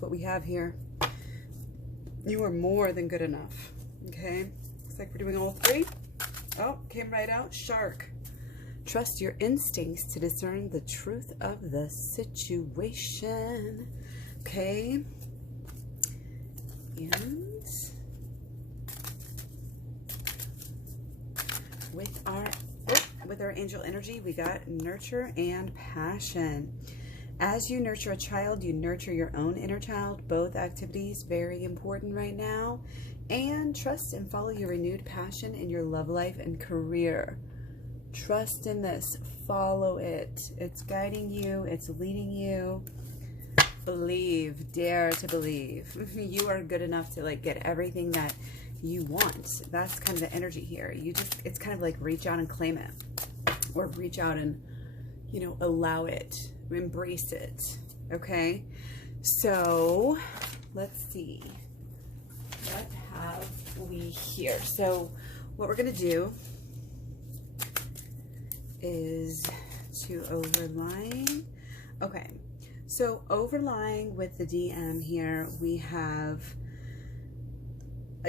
that's what we have here. You are more than good enough. Okay? Looks like we're doing all three. Oh, came right out. Shark. Trust your instincts to discern the truth of the situation. Okay? And with our angel energy, we got nurture and passion. As you nurture a child, you nurture your own inner child. Both activities very important right now. And trust and follow your renewed passion in your love life and career. Trust in this. Follow it. It's guiding you. It's leading you. Believe. Dare to believe. You are good enough to like get everything that you want. That's kind of the energy here. You just, it's kind of like reach out and claim it, or reach out and, you know, allow it, embrace it. Okay, so let's see, what have we here? So what we're gonna do is to overlying. Okay, so overlying with the DM here, we have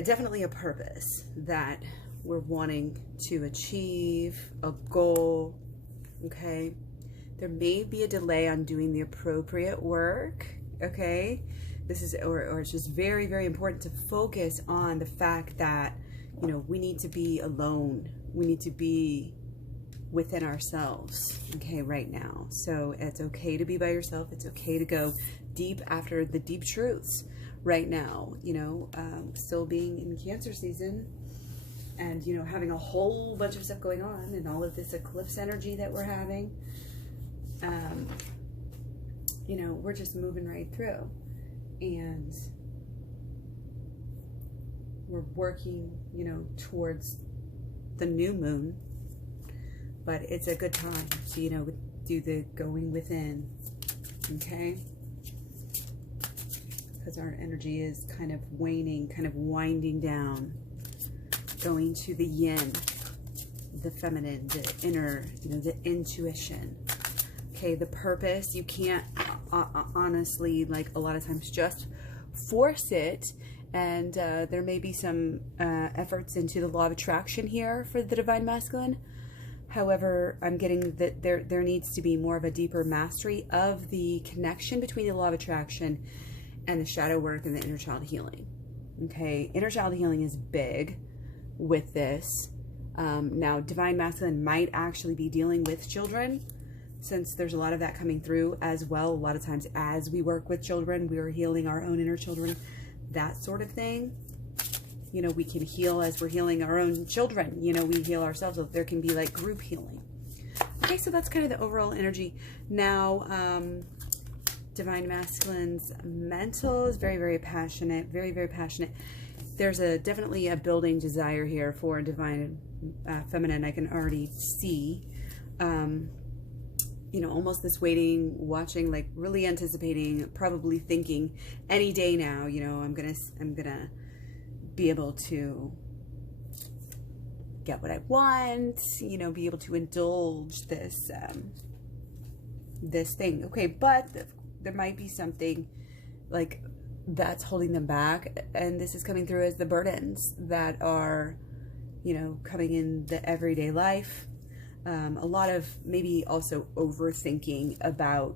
definitely a purpose that we're wanting to achieve, a goal. Okay, there may be a delay on doing the appropriate work. Okay, this is, or it's just very, very important to focus on the fact that, you know, we need to be alone. We need to be within ourselves. Okay, right now. So it's okay to be by yourself. It's okay to go deep after the deep truths. Right now, you know, still being in Cancer season, and, you know, having a whole bunch of stuff going on, and all of this eclipse energy that we're having, you know, we're just moving right through, and we're working, you know, towards the new moon, but it's a good time to, you know, do the going within. Okay, because our energy is kind of waning, kind of winding down, going to the yin, the feminine, the inner, you know, the intuition. Okay, the purpose, you can't honestly, like, a lot of times just force it, and there may be some efforts into the law of attraction here for the divine masculine. However, I'm getting that there needs to be more of a deeper mastery of the connection between the law of attraction and the shadow work and the inner child healing. Okay, inner child healing is big with this. Now, divine masculine might actually be dealing with children, since there's a lot of that coming through as well. A lot of times as we work with children, we are healing our own inner children, that sort of thing. You know, we can heal as we're healing our own children. You know, we heal ourselves. So there can be like group healing. Okay, so that's kind of the overall energy. Now, divine masculine's mental is very, very passionate, very, very passionate. There's definitely a building desire here for divine feminine. I can already see, you know, almost this waiting, watching, like really anticipating, probably thinking any day now, you know, I'm gonna be able to get what I want, you know, be able to indulge this, this thing. Okay, but there might be something like that's holding them back, and this is coming through as the burdens that are, you know, coming in the everyday life. A lot of maybe also overthinking about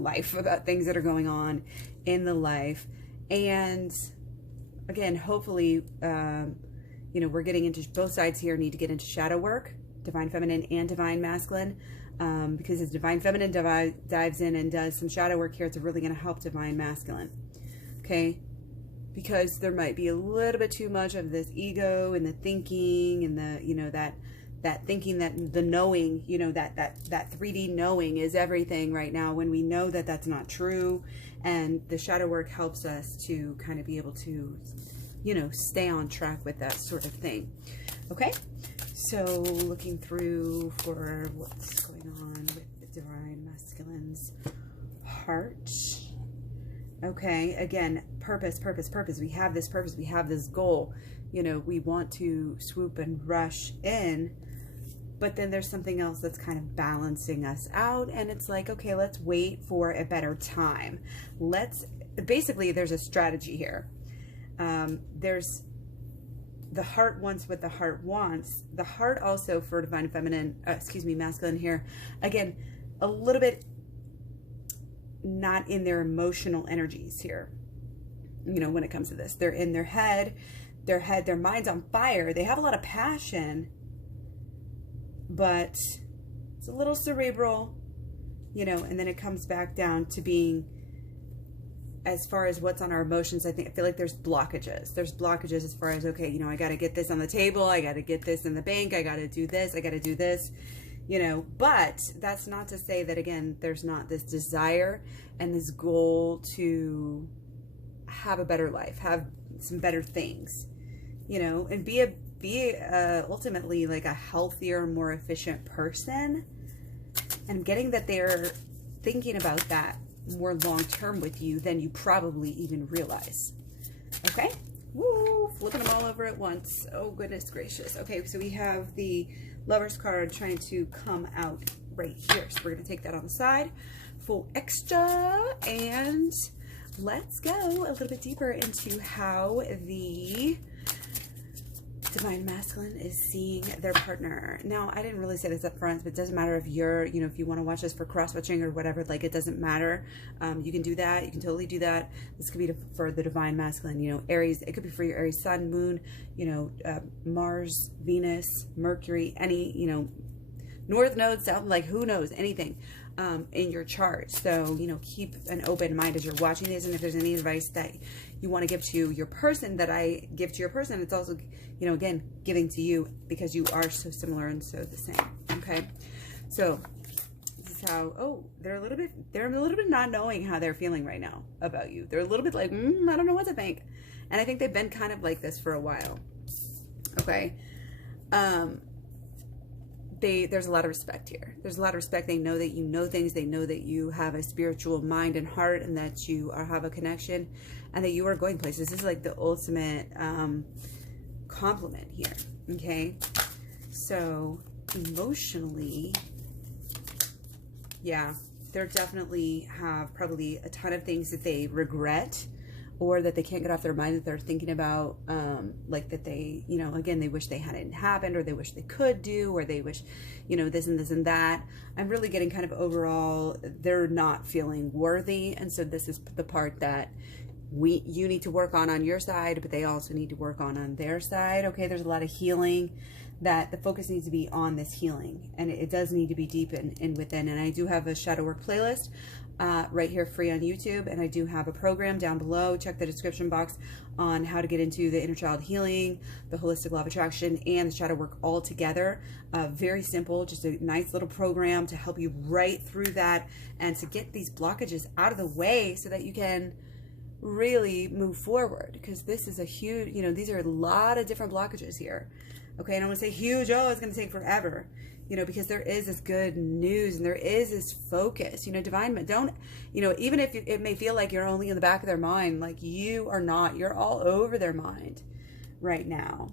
life, about things that are going on in the life. And again, hopefully, you know, we're getting into, both sides here need to get into shadow work, divine feminine and divine masculine. Because as divine feminine dives in and does some shadow work here, it's really going to help divine masculine. Okay, because there might be a little bit too much of this ego and the thinking and the, you know, that thinking that the knowing, you know, that 3D knowing is everything right now, when we know that that's not true. And the shadow work helps us to kind of be able to, you know, stay on track with that sort of thing. Okay, so looking through for what's going on with the divine masculine's heart. Okay, again, purpose. We have this purpose, we have this goal. You know, we want to swoop and rush in, but then there's something else that's kind of balancing us out, and it's like, okay, let's wait for a better time. Let's basically there's a strategy here. There's the heart wants what the heart wants. The heart also for divine feminine, masculine here. Again, a little bit not in their emotional energies here. You know, when it comes to this, they're in their head, their mind's on fire. They have a lot of passion, but it's a little cerebral, you know, and then it comes back down to being, as far as what's on our emotions, I feel like there's blockages. There's blockages as far as, okay, you know, I got to get this on the table. I got to get this in the bank. I got to do this. I got to do this, you know, but that's not to say that, again, there's not this desire and this goal to have a better life, have some better things, you know, and be ultimately like a healthier, more efficient person. And getting that they're thinking about that more long-term with you than you probably even realize. Okay? Woo! Flipping them all over at once. Oh, goodness gracious. Okay, so we have the Lover's card trying to come out right here. So we're going to take that on the side. Full extra. And let's go a little bit deeper into how the divine masculine is seeing their partner. Now, I didn't really say this up front, but it doesn't matter if you're, you know, if you want to watch this for cross-watching or whatever, like, it doesn't matter. You can do that. You can totally do that. This could be for the divine masculine, you know, Aries. It could be for your Aries sun, moon, you know, Mars, Venus, Mercury, any, you know, north node, south, like, who knows, anything in your chart. So, you know, keep an open mind as you're watching this. And if there's any advice that you want to give to your person that I give to your person, it's also, you know, again, giving to you because you are so similar and so the same. Okay. So this is how, oh, they're a little bit not knowing how they're feeling right now about you. They're a little bit like, I don't know what to think. And I think they've been kind of like this for a while. Okay. There's a lot of respect here. There's a lot of respect. They know that you know things. They know that you have a spiritual mind and heart, and that you have a connection, and that you are going places. This is like the ultimate compliment here. Okay, so emotionally, yeah, they definitely have probably a ton of things that they regret, or that they can't get off their mind, that they're thinking about, like that they, you know, again, they wish they hadn't happened, or they wish they could do, or they wish, you know, this and this and that. I'm really getting kind of overall, they're not feeling worthy. And so this is the part that you need to work on your side, but they also need to work on their side. Okay, there's a lot of healing that the focus needs to be on, this healing, and it does need to be deep and within. And I do have a shadow work playlist right here free on YouTube, and I do have a program down below. Check the description box on how to get into the inner child healing, the holistic law of attraction, and the shadow work all together. Very simple, just a nice little program to help you right through that and to get these blockages out of the way so that you can really move forward, because this is a huge, you know, these are a lot of different blockages here. Okay, and I want to say huge, oh, it's going to take forever, you know, because there is this good news and there is this focus, you know, divine, don't, you know, even if it may feel like you're only in the back of their mind, like you are not, you're all over their mind right now.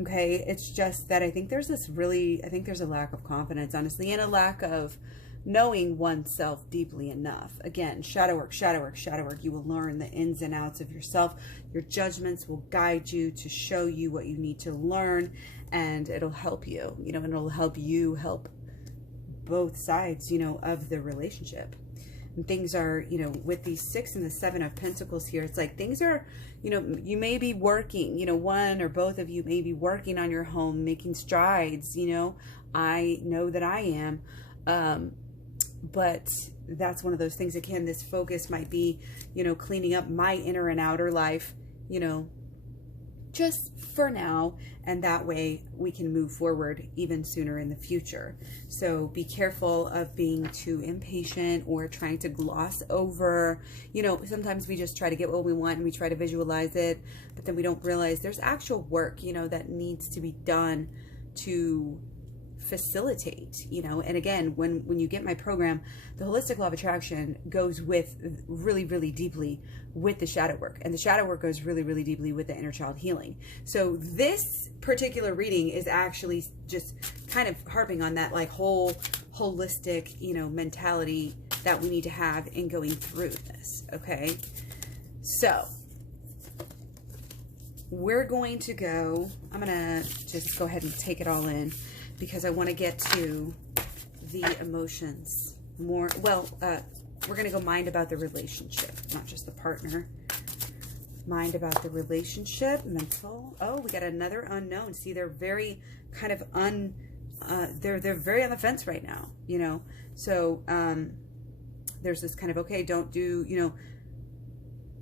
Okay, it's just that I think there's this really, I think there's a lack of confidence, honestly, and a lack of knowing oneself deeply enough. Again, shadow work, shadow work, shadow work. You will learn the ins and outs of yourself. Your judgments will guide you to show you what you need to learn, and it'll help you, you know, and it'll help you help both sides, you know, of the relationship. And things are, you know, with these 6 and the 7 of Pentacles here, it's like things are, you know, you may be working, you know, one or both of you may be working on your home, making strides, you know. I know that I am. But that's one of those things, again, this focus might be, you know, cleaning up my inner and outer life, you know, just for now. And that way we can move forward even sooner in the future. So be careful of being too impatient or trying to gloss over, you know, sometimes we just try to get what we want and we try to visualize it, but then we don't realize there's actual work, you know, that needs to be done to facilitate, you know. And again, when you get my program, the holistic law of attraction goes with really, really deeply with the shadow work, and the shadow work goes really, really deeply with the inner child healing. So this particular reading is actually just kind of harping on that like whole holistic, you know, mentality that we need to have in going through this. Okay, So we're going to go, I'm going to just go ahead and take it all in because I want to get to the emotions more. Well, we're going to go mind about the relationship, not just the partner. Mind about the relationship, mental. Oh, we got another unknown. See, they're very kind of they're very on the fence right now, you know. So there's this kind of, okay, don't do, you know,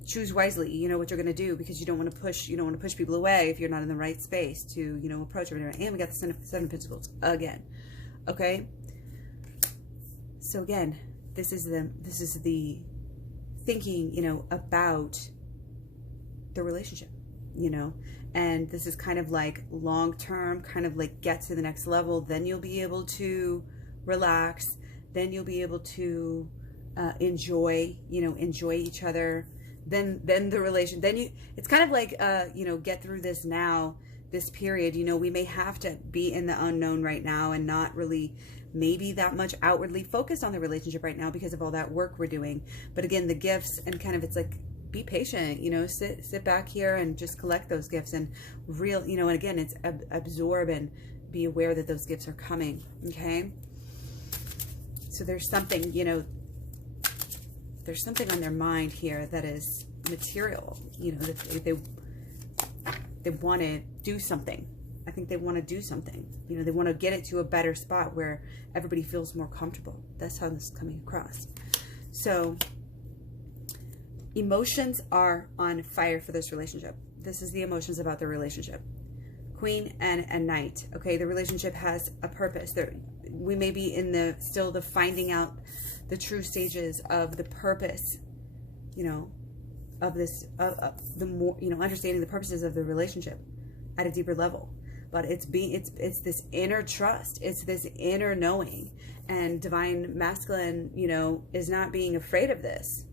choose wisely, you know, what you're going to do, because you don't want to push people away if you're not in the right space to, you know, approach or whatever. And we got the Seven of Pentacles again. Okay. So again, this is the thinking, you know, about the relationship, you know, and this is kind of like long-term, kind of like get to the next level. Then you'll be able to relax. Then you'll be able to enjoy, you know, enjoy each other. Then the relation, then you, it's kind of like, you know, get through this now, this period. You know, we may have to be in the unknown right now and not really maybe that much outwardly focused on the relationship right now because of all that work we're doing. But again, the gifts and kind of, it's like, be patient, you know, sit back here and just collect those gifts and you know, and again, it's absorb and be aware that those gifts are coming. Okay. So there's something, you know, there's something on their mind here that is material, you know, that they want to do something. I think they want to do something, you know, they want to get it to a better spot where everybody feels more comfortable. That's how this is coming across. So emotions are on fire for this relationship. This is the emotions about the relationship. Queen and Knight. Okay, the relationship has a purpose. We may be in still the finding out the true stages of the purpose, you know, of this, the more, you know, understanding the purposes of the relationship at a deeper level. But it's this inner trust. It's this inner knowing. And divine masculine, you know, is not being afraid of this.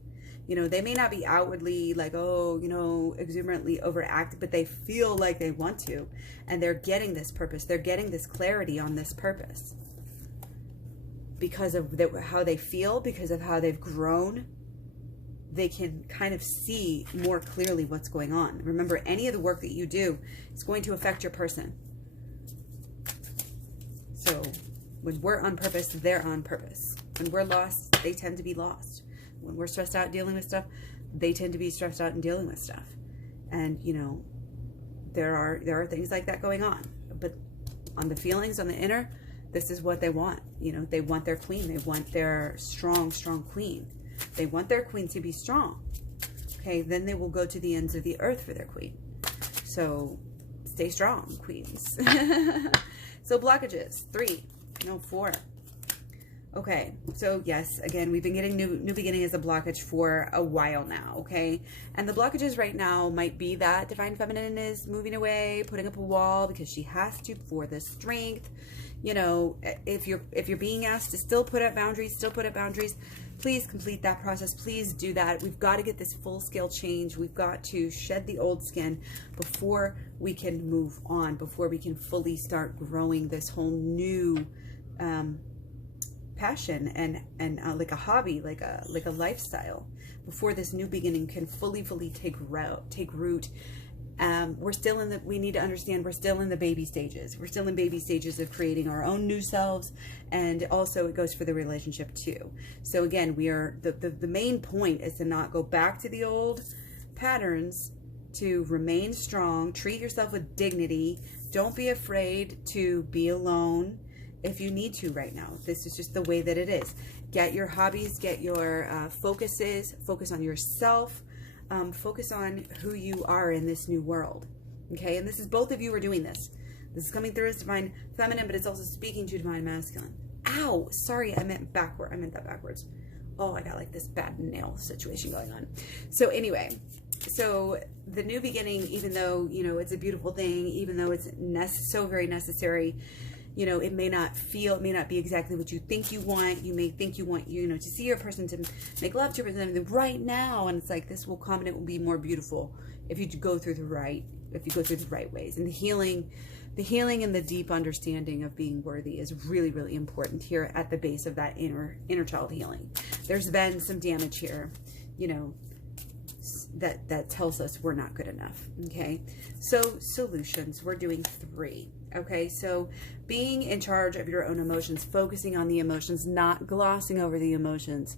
You know, they may not be outwardly like, oh, you know, exuberantly overactive, but they feel like they want to. And they're getting this purpose. They're getting this clarity on this purpose. Because of how they feel, because of how they've grown, they can kind of see more clearly what's going on. Remember, any of the work that you do is going to affect your person. So when we're on purpose, they're on purpose. When we're lost, they tend to be lost. When we're stressed out dealing with stuff, they tend to be stressed out and dealing with stuff. And, you know, there are things like that going on. But on the feelings, on the inner, this is what they want. You know, they want their queen. They want their strong, strong queen. They want their queen to be strong. Okay, then they will go to the ends of the earth for their queen. So stay strong, queens. So blockages, 3, no 4. Okay, so yes, again, we've been getting new beginning as a blockage for a while now, okay? And the blockages right now might be that Divine Feminine is moving away, putting up a wall because she has to for the strength. You know, if you're being asked to still put up boundaries, please complete that process. Please do that. We've got to get this full-scale change. We've got to shed the old skin before we can move on, before we can fully start growing this whole new passion and like a hobby, like a lifestyle, before this new beginning can fully take root. We're still we need to understand we're still in the baby stages. We're still in baby stages of creating our own new selves, and also it goes for the relationship too. So again, we are the main point is to not go back to the old patterns, to remain strong, treat yourself with dignity. Don't be afraid to be alone if you need to right now. This is just the way that it is. Get your hobbies, get your focus on yourself. Focus on who you are in this new world. Okay, and this is, both of you are doing this. This is coming through as Divine Feminine, but it's also speaking to Divine Masculine. Ow, sorry, I meant that backwards. Oh, I got like this bad nail situation going on. So anyway, so the new beginning, even though, you know, it's a beautiful thing, even though it's so very necessary, you know, it may not be exactly what you think you want. You may think you want, you know, to see your person, to make love to your person right now. And it's like, this will come and it will be more beautiful if you go through the right ways. And the healing and the deep understanding of being worthy is really, really important here at the base of that inner child healing. There's been some damage here, you know, that tells us we're not good enough. Okay, so solutions, we're doing 3. Okay, so being in charge of your own emotions, focusing on the emotions, not glossing over the emotions,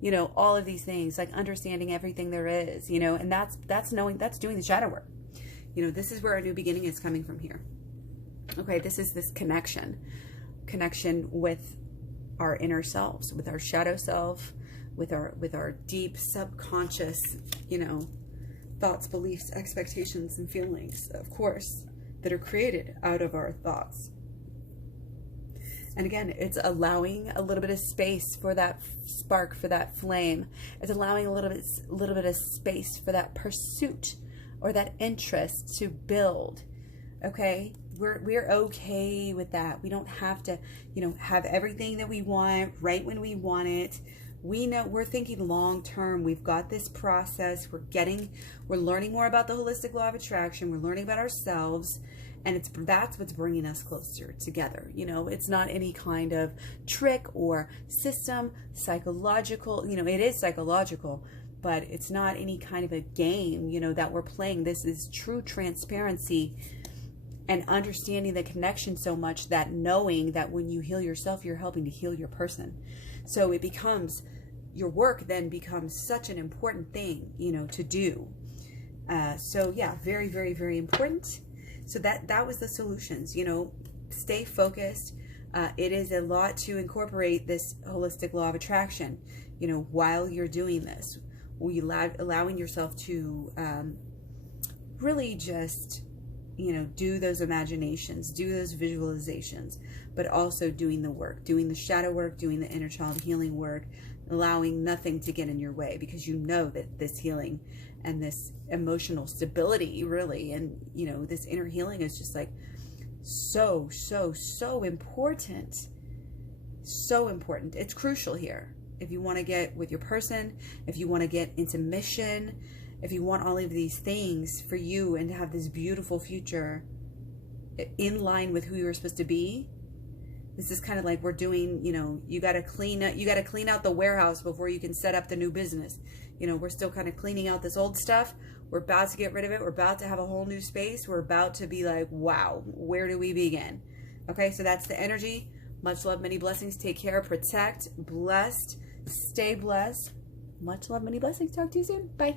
you know, all of these things, like understanding everything there is, you know, and that's doing the shadow work. You know, this is where our new beginning is coming from here. Okay, this is this connection with our inner selves, with our shadow self, with our deep subconscious, you know, thoughts, beliefs, expectations, and feelings, of course, that are created out of our thoughts. And again, it's allowing a little bit of space for that spark, for that flame. It's allowing a little bit of space for that pursuit or that interest to build. Okay, we're okay with that. We don't have to, you know, have everything that we want right when we want it. We know we're thinking long term. We've got this process. We're learning more about the holistic law of attraction. We're learning about ourselves, and that's what's bringing us closer together. You know, it's not any kind of trick or system, psychological. You know, it is psychological, but it's not any kind of a game, you know, that we're playing. This is true transparency and understanding the connection so much that knowing that when you heal yourself, you're helping to heal your person. So it becomes, your work then becomes such an important thing, you know, to do. So yeah, very, very, very important. So that was the solutions, you know, stay focused. It is a lot to incorporate this holistic law of attraction, you know, while you're doing this. Allowing yourself to really just, you know, do those imaginations, do those visualizations, but also doing the work, doing the shadow work, doing the inner child healing work, allowing nothing to get in your way, because you know that this healing and this emotional stability really, and, you know, this inner healing is just like so important. So important. It's crucial here. If you want to get with your person, if you want to get into mission, if you want all of these things for you and to have this beautiful future in line with who you were supposed to be, this is kind of like we're doing, you know, you got to clean out the warehouse before you can set up the new business. You know, we're still kind of cleaning out this old stuff. We're about to get rid of it. We're about to have a whole new space. We're about to be like, wow, where do we begin? Okay, so that's the energy. Much love, many blessings. Take care, protect, blessed, stay blessed. Much love, many blessings. Talk to you soon. Bye.